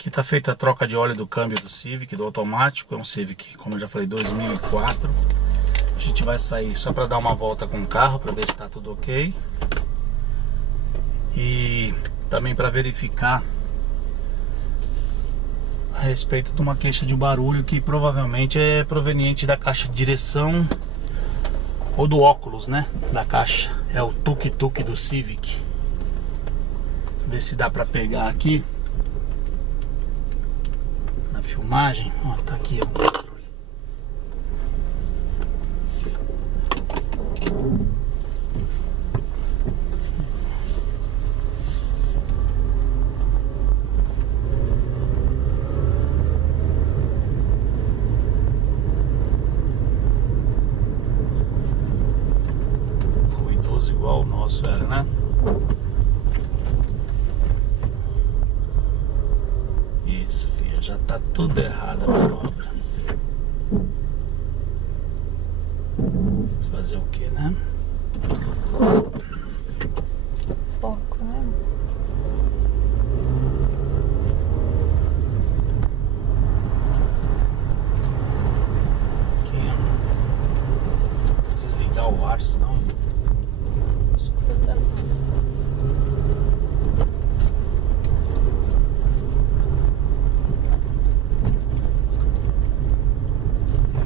Aqui tá feita a troca de óleo do câmbio do Civic, do automático. É um Civic, como eu já falei, 2004. A gente vai sair só para dar uma volta com o carro, para ver se tá tudo ok. E também para verificar a respeito de uma queixa de barulho que provavelmente é proveniente da caixa de direção ou do óculos, né, da caixa. É o tuk-tuk do Civic. Ver se dá para pegar aqui na filmagem. Ó, tá aqui o controle. Ruidoso igual o nosso era, né? Isso, filha, já tá tudo errado a manobra. Fazer o que, né? Foco, né? Aqui, ó. Desligar o ar, senão Escuta.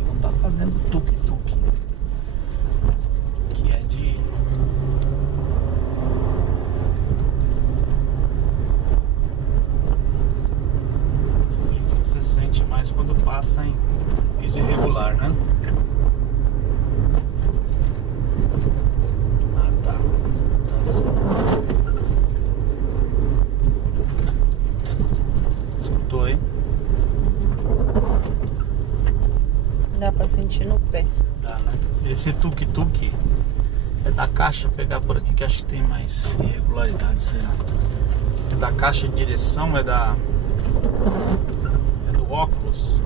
não tá fazendo tuk-tuk. Que é de... Isso aí que você sente mais quando passa em piso irregular, né? Ah, tá. Tá assim. Escutou aí? Dá pra sentir no pé. Dá, né? Esse tuk-tuk é da caixa, pegar por aqui que acho que tem mais irregularidades, sei lá. É da caixa de direção, é do óculos.